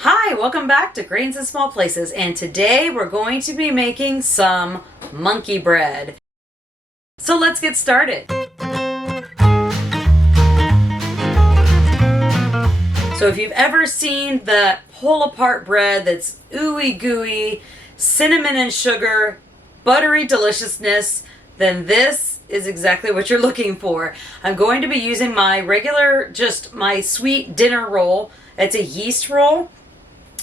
Hi, welcome back to Grains in Small Places, and today we're going to be making some monkey bread. So let's get started. So if you've ever seen the pull-apart bread that's ooey gooey, cinnamon and sugar, buttery deliciousness, then this is exactly what you're looking for. I'm going to be using my regular, just my sweet dinner roll. It's a yeast roll.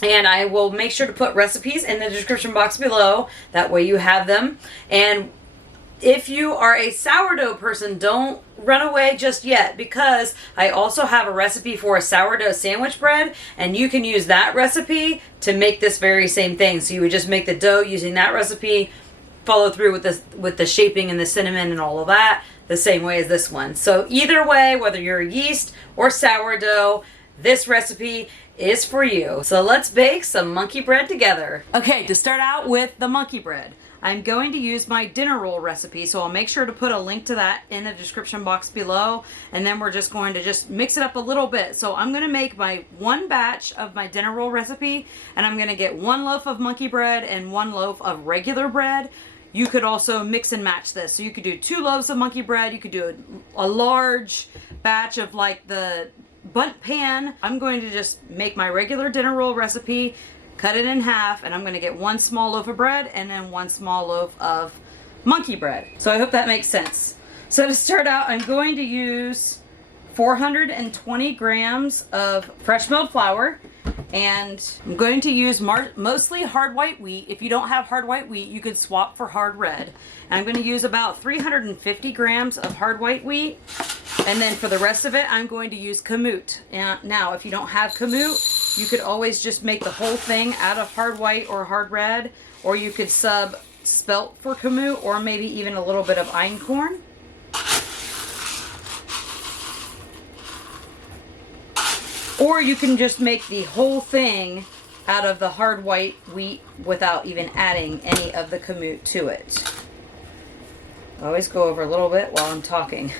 And I will make sure to put recipes in the description box below. That way you have them. And if you are a sourdough person, don't run away just yet, because I also have a recipe for a sourdough sandwich bread, and you can use that recipe to make this very same thing. So you would just make the dough using that recipe, follow through with the shaping and the cinnamon and all of that the same way as this one. So either way, whether you're yeast or sourdough, this recipe is for you. So let's bake some monkey bread together. Okay, to start out with the monkey bread, I'm going to use my dinner roll recipe, so I'll make sure to put a link to that in the description box below, and then we're just going to mix it up a little bit. So I'm going to make my one batch of my dinner roll recipe, and I'm going to get 1 loaf of monkey bread and 1 loaf of regular bread. You could also mix and match this. So you could do 2 loaves of monkey bread, you could do a large batch of like the bundt pan. I'm going to just make my regular dinner roll recipe, cut it in half, and I'm going to get 1 small loaf of bread and then 1 small loaf of monkey bread. So I hope that makes sense. So to start out, I'm going to use 420 grams of fresh milled flour, and I'm going to use mostly hard white wheat. If you don't have hard white wheat, you could swap for hard red. And I'm going to use about 350 grams of hard white wheat. And then for the rest of it, I'm going to use kamut. And now, if you don't have kamut, you could always just make the whole thing out of hard white or hard red, or you could sub spelt for kamut, or maybe even a little bit of einkorn. Or you can just make the whole thing out of the hard white wheat without even adding any of the kamut to it. I always go over a little bit while I'm talking.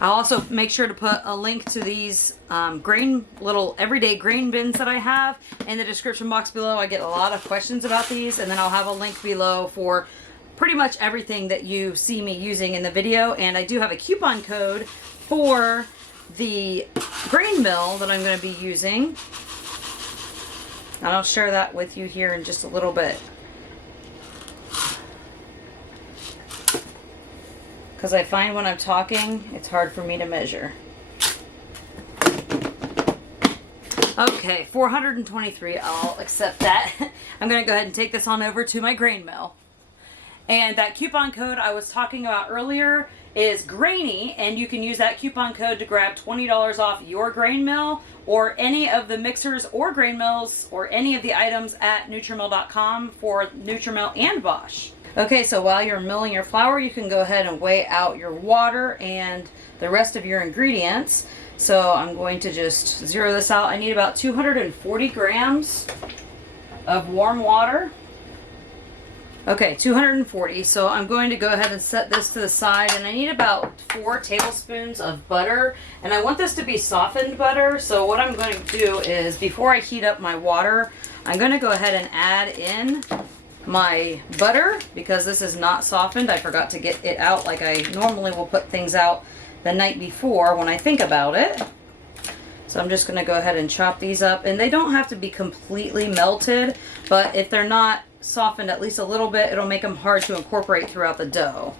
I'll also make sure to put a link to these little everyday grain bins that I have in the description box below. I get a lot of questions about these, and then I'll have a link below for pretty much everything that you see me using in the video. And I do have a coupon code for the grain mill that I'm going to be using, and I'll share that with you here in just a little bit, because I find when I'm talking it's hard for me to measure. Okay, 423, I'll accept that. I'm going to go ahead and take this on over to my grain mill. And that coupon code I was talking about earlier is grainy, and you can use that coupon code to grab $20 off your grain mill, or any of the mixers or grain mills, or any of the items at Nutrimill.com for Nutrimill and Bosch. Okay, so while you're milling your flour, you can go ahead and weigh out your water and the rest of your ingredients. So I'm going to just zero this out. I need about 240 grams of warm water. Okay, 240. So I'm going to go ahead and set this to the side, and I need about 4 tablespoons of butter, and I want this to be softened butter. So what I'm going to do is, before I heat up my water, I'm going to go ahead and add in my butter, because this is not softened. I forgot to get it out like I normally will put things out the night before when I think about it. So I'm just going to go ahead and chop these up, and they don't have to be completely melted, but if they're not softened at least a little bit, it'll make them hard to incorporate throughout the dough.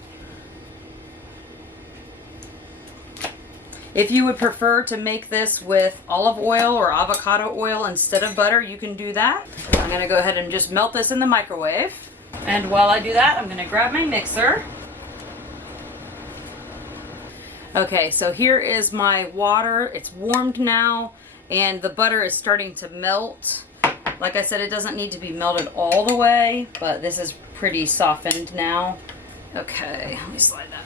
If you would prefer to make this with olive oil or avocado oil instead of butter, you can do that. I'm going to go ahead and just melt this in the microwave. And while I do that, I'm going to grab my mixer. Okay, so here is my water. It's warmed now, and the butter is starting to melt. Like I said, it doesn't need to be melted all the way, but this is pretty softened now. Okay, let me slide that back.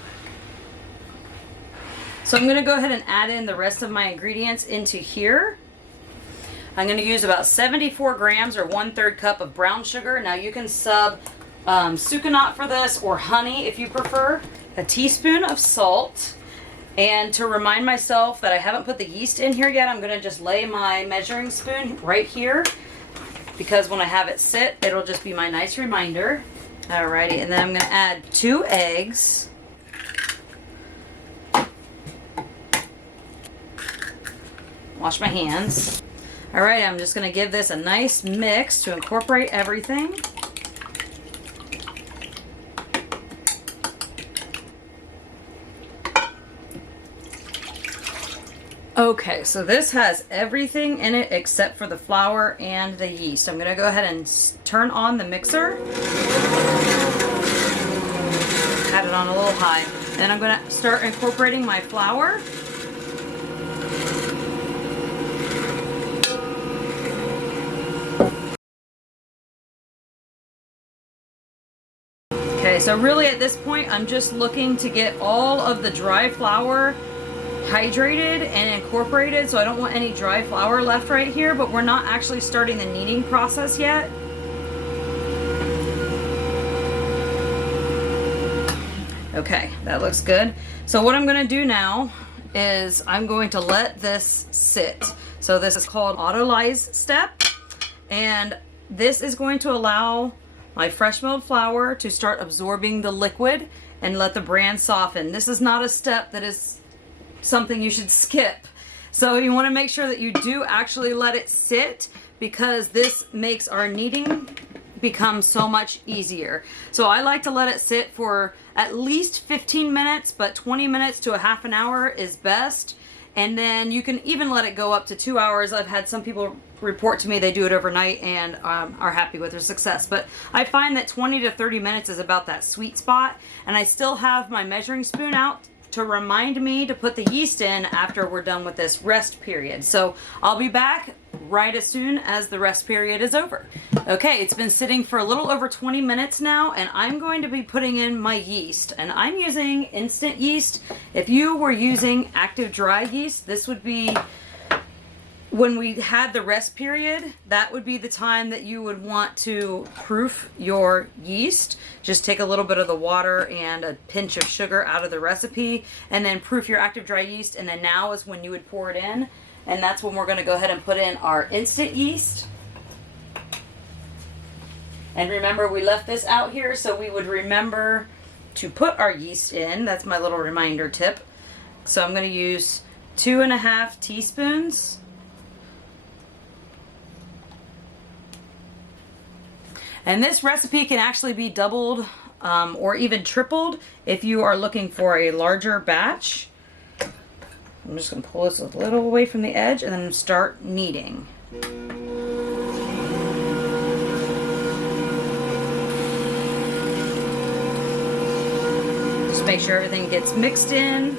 So I'm going to go ahead and add in the rest of my ingredients into here. I'm going to use about 74 grams or 1/3 cup of brown sugar. Now you can sub sucanat for this, or honey if you prefer. A teaspoon of salt. And to remind myself that I haven't put the yeast in here yet, I'm going to just lay my measuring spoon right here. because when I have it sit, it'll just be my nice reminder. Alrighty, and then I'm gonna add 2 eggs. Wash my hands. Alright, I'm just gonna give this a nice mix to incorporate everything. Okay, so this has everything in it except for the flour and the yeast. I'm gonna go ahead and turn on the mixer. Had it on a little high. Then I'm gonna start incorporating my flour. Okay, so really at this point, I'm just looking to get all of the dry flour hydrated and incorporated, so I don't want any dry flour left right here, but we're not actually starting the kneading process yet. Okay, that looks good. So what I'm going to do now is I'm going to let this sit. So this is called autolyze step, and this is going to allow my fresh milled flour to start absorbing the liquid and let the bran soften. This is not a step that is something you should skip. So you want to make sure that you do actually let it sit, because this makes our kneading become so much easier. So I like to let it sit for at least 15 minutes, but 20 minutes to a half an hour is best. And then you can even let it go up to 2 hours. I've had some people report to me they do it overnight and are happy with their success. But I find that 20 to 30 minutes is about that sweet spot. And I still have my measuring spoon out to remind me to put the yeast in after we're done with this rest period. So I'll be back right as soon as the rest period is over. Okay, it's been sitting for a little over 20 minutes now, and I'm going to be putting in my yeast. And I'm using instant yeast. If you were using active dry yeast, this would be when we had the rest period. That would be the time that you would want to proof your yeast. Just take a little bit of the water and a pinch of sugar out of the recipe, and then proof your active dry yeast, and then now is when you would pour it in. And that's when we're going to go ahead and put in our instant yeast. And remember, we left this out here so we would remember to put our yeast in. That's my little reminder tip. So I'm going to use 2.5 teaspoons. And this recipe can actually be doubled or even tripled if you are looking for a larger batch. I'm just going to pull this a little away from the edge and then start kneading. Just make sure everything gets mixed in,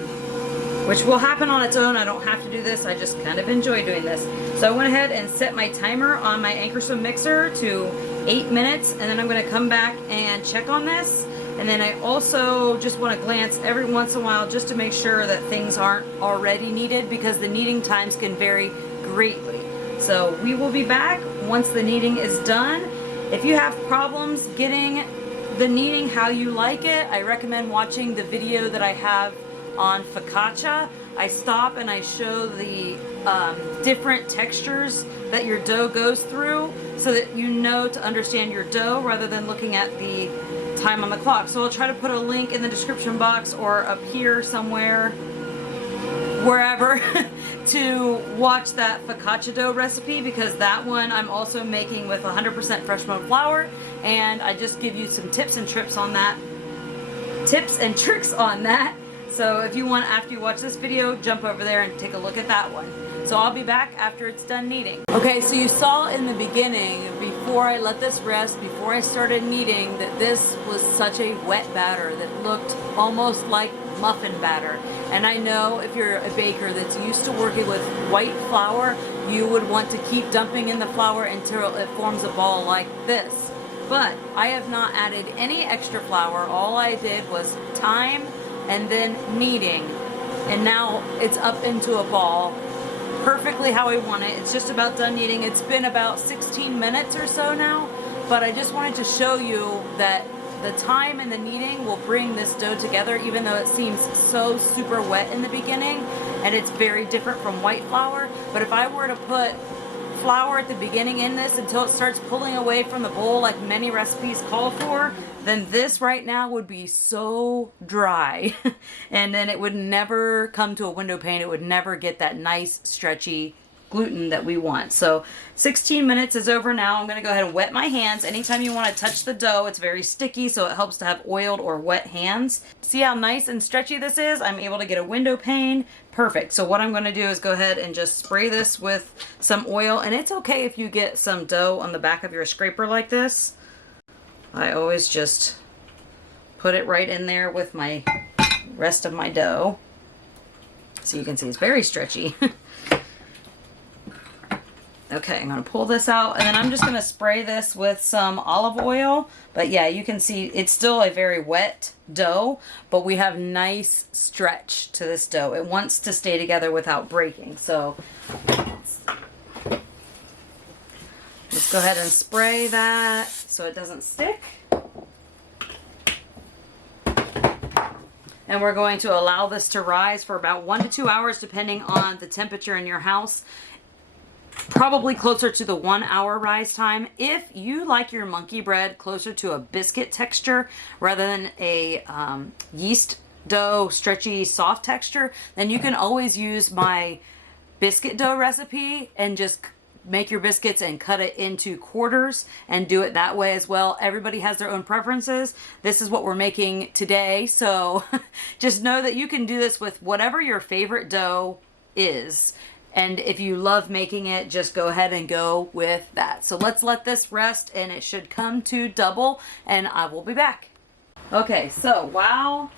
which will happen on its own. I don't have to do this. I just kind of enjoy doing this. So I went ahead and set my timer on my Anchor Swim mixer to 8 minutes, and then I'm going to come back and check on this. And then I also just want to glance every once in a while just to make sure that things aren't already kneaded, because the kneading times can vary greatly. So we will be back once the kneading is done. If you have problems getting the kneading how you like it, I recommend watching the video that I have on focaccia. I stop and I show the different textures that your dough goes through so that you know to understand your dough rather than looking at the time on the clock. So I'll try to put a link in the description box or up here somewhere, wherever, to watch that focaccia dough recipe, because that one I'm also making with 100% fresh milled flour, and I just give you some tips and tricks on that. So if you want, after you watch this video, jump over there and take a look at that one. So I'll be back after it's done kneading. Okay, so you saw in the beginning, before I let this rest, before I started kneading, that this was such a wet batter that looked almost like muffin batter. And I know if you're a baker that's used to working with white flour, you would want to keep dumping in the flour until it forms a ball like this. But I have not added any extra flour. All I did was time and then kneading. And now it's up into a ball, perfectly how I want it. It's just about done kneading. It's been about 16 minutes or so now, but I just wanted to show you that the time and the kneading will bring this dough together, even though it seems so super wet in the beginning, and it's very different from white flour. But if I were to put flour at the beginning in this until it starts pulling away from the bowl like many recipes call for, then this right now would be so dry. And then it would never come to a window pane. It would never get that nice stretchy gluten that we want. So 16 minutes is over now. I'm going to go ahead and wet my hands. Anytime you want to touch the dough, it's very sticky, so it helps to have oiled or wet hands. See how nice and stretchy this is? I'm able to get a window pane. Perfect. So what I'm going to do is go ahead and just spray this with some oil, and it's okay if you get some dough on the back of your scraper like this. I always just put it right in there with my rest of my dough. So you can see it's very stretchy. Okay, I'm going to pull this out, and then I'm just going to spray this with some olive oil. But yeah, you can see it's still a very wet dough, but we have nice stretch to this dough. It wants to stay together without breaking. So let's go ahead and spray that so it doesn't stick. And we're going to allow this to rise for about 1 to 2 hours depending on the temperature in your house. Probably closer to the 1 hour rise time. If you like your monkey bread closer to a biscuit texture rather than a yeast dough stretchy soft texture, then you can always use my biscuit dough recipe and just make your biscuits and cut it into quarters and do it that way as well. Everybody has their own preferences. This is what we're making today, so just know that you can do this with whatever your favorite dough is. And if you love making it, just go ahead and go with that. So let's let this rest, and it should come to double, and I will be back. Okay, so while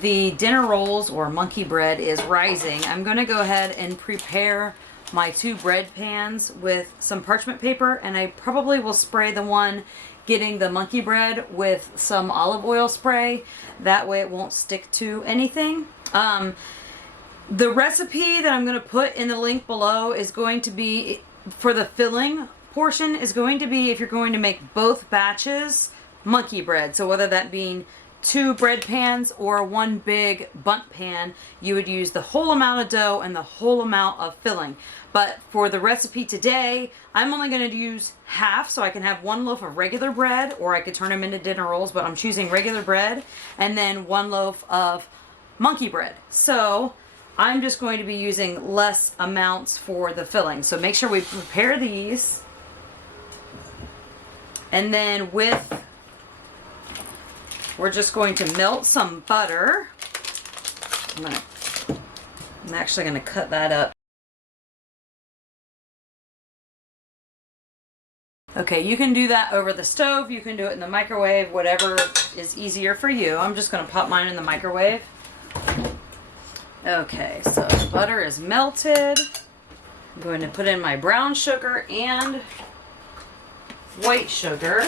the dinner rolls or monkey bread is rising, I'm going to go ahead and prepare my 2 bread pans with some parchment paper, and I probably will spray the one getting the monkey bread with some olive oil spray. That way it won't stick to anything. The recipe that I'm going to put in the link below is going to be, for the filling portion, is going to be if you're going to make both batches monkey bread. So whether that being 2 bread pans or 1 big bundt pan, you would use the whole amount of dough and the whole amount of filling. But for the recipe today, I'm only going to use half, so I can have 1 loaf of regular bread, or I could turn them into dinner rolls, but I'm choosing regular bread, and then 1 loaf of monkey bread. So I'm just going to be using less amounts for the filling. So make sure we prepare these. And then we're just going to melt some butter. I'm actually going to cut that up. Okay, you can do that over the stove. You can do it in the microwave, whatever is easier for you. I'm just going to pop mine in the microwave. Okay, so butter is melted. I'm going to put in my brown sugar and white sugar.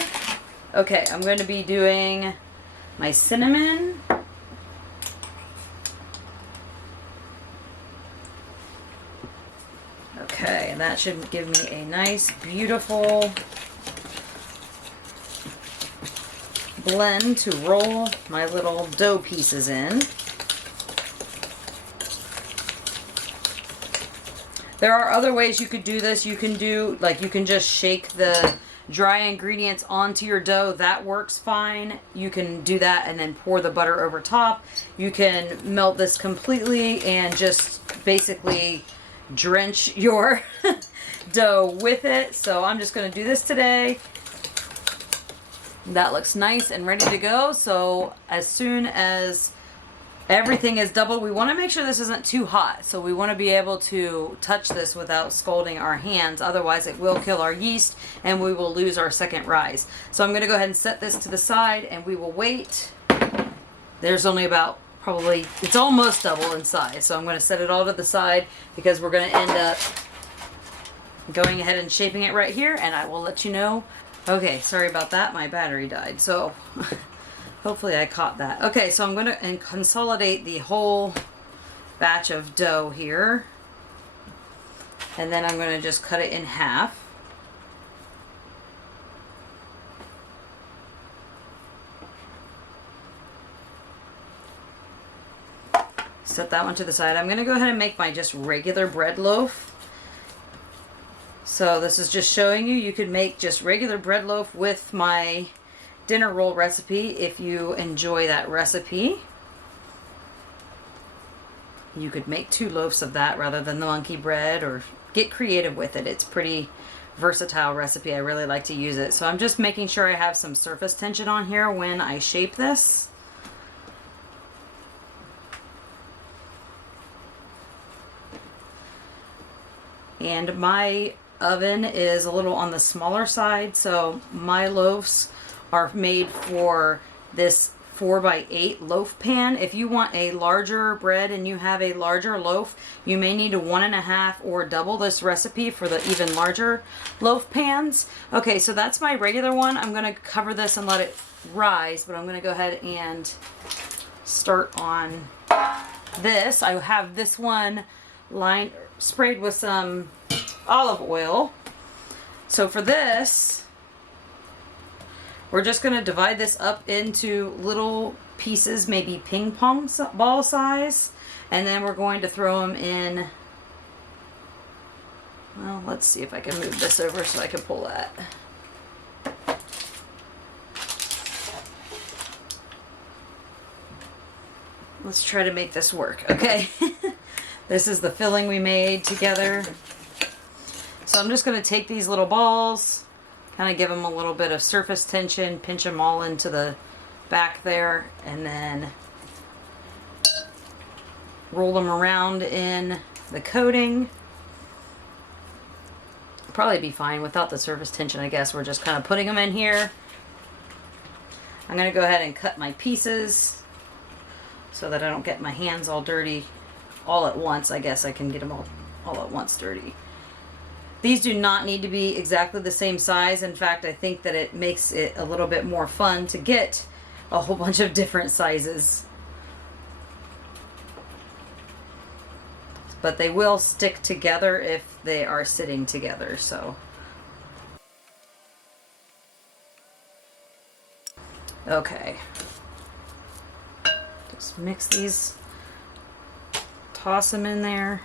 Okay, I'm going to be doing my cinnamon. Okay, and that should give me a nice, beautiful blend to roll my little dough pieces in. There are other ways you could do this. You can do, like, you can just shake the dry ingredients onto your dough. That works fine. You can do that and then pour the butter over top. You can melt this completely and just basically drench your dough with it. So I'm just going to do this today. That looks nice and ready to go. So as soon as everything is doubled, we want to make sure this isn't too hot. So we want to be able to touch this without scalding our hands. Otherwise it will kill our yeast and we will lose our second rise. So I'm going to go ahead and set this to the side and we will wait. There's only about probably, it's almost double in size. So I'm going to set it all to the side because we're going to end up going ahead and shaping it right here, and I will let you know. Okay, sorry about that. My battery died. So hopefully I caught that. Okay, so I'm going to consolidate the whole batch of dough here. And then I'm going to just cut it in half. Set that one to the side. I'm going to go ahead and make my just regular bread loaf. So this is just showing you could make just regular bread loaf with my dinner roll recipe if you enjoy that recipe. You could make 2 loaves of that rather than the monkey bread, or get creative with it. It's pretty versatile recipe. I really like to use it. So I'm just making sure I have some surface tension on here when I shape this. And my oven is a little on the smaller side, so my loaves are made for this 4x8 loaf pan. If you want a larger bread and you have a larger loaf, you may need a 1.5 or double this recipe for the even larger loaf pans. Okay, so that's my regular one. I'm going to cover this and let it rise, but I'm going to go ahead and start on this. I have this one sprayed with some olive oil. So for this, we're just going to divide this up into little pieces, maybe ping pong ball size, and then we're going to throw them in. Well, let's see if I can move this over so I can pull that. Let's try to make this work. Okay. This is the filling we made together. So I'm just going to take these little balls, kind of give them a little bit of surface tension, pinch them all into the back there, and then roll them around in the coating. Probably be fine without the surface tension, I guess. We're just kind of putting them in here. I'm going to go ahead and cut my pieces so that I don't get my hands all dirty all at once. I guess I can get them all at once dirty. These do not need to be exactly the same size. In fact, I think that it makes it a little bit more fun to get a whole bunch of different sizes. But they will stick together if they are sitting together, so. Okay. Just mix these, toss them in there.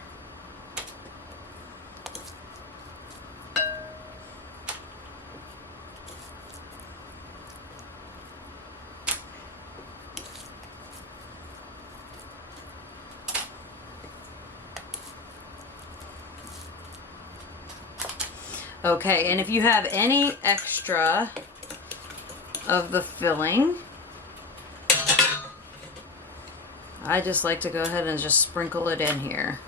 Okay, and if you have any extra of the filling, I just like to go ahead and just sprinkle it in here.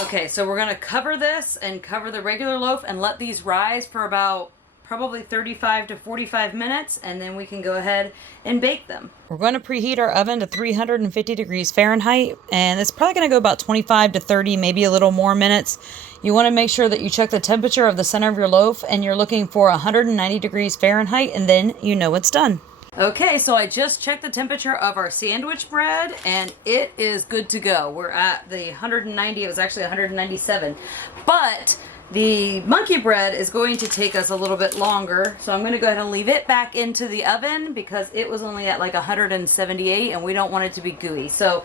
Okay, so we're going to cover this and cover the regular loaf and let these rise for about probably 35 to 45 minutes, and then we can go ahead and bake them. We're going to preheat our oven to 350 degrees Fahrenheit, and it's probably going to go about 25 to 30, maybe a little more minutes. You want to make sure that you check the temperature of the center of your loaf, and you're looking for 190 degrees Fahrenheit, and then you know it's done. Okay, so I just checked the temperature of our sandwich bread, and it is good to go. We're at the 190, it was actually 197, but the monkey bread is going to take us a little bit longer, so I'm going to go ahead and leave it back into the oven because it was only at like 178 and we don't want it to be gooey. So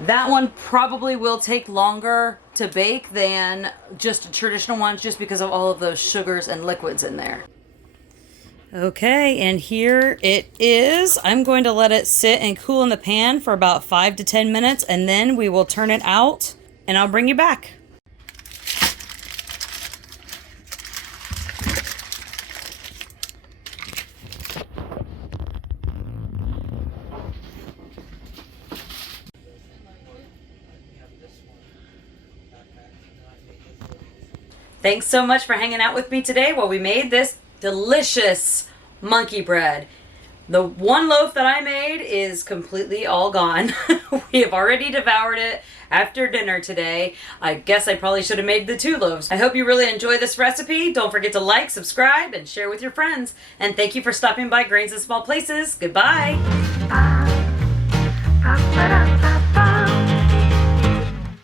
that one probably will take longer to bake than just a traditional one, just because of all of those sugars and liquids in there. Okay, and here it is. I'm going to let it sit and cool in the pan for about 5 to 10 minutes, and then we will turn it out and I'll bring you back. Thanks so much for hanging out with me today while we made this delicious monkey bread. The one loaf that I made is completely all gone. We have already devoured it after dinner today. I guess I probably should have made the 2 loaves. I hope you really enjoy this recipe. Don't forget to like, subscribe, and share with your friends. And thank you for stopping by Grains in Small Places. Goodbye.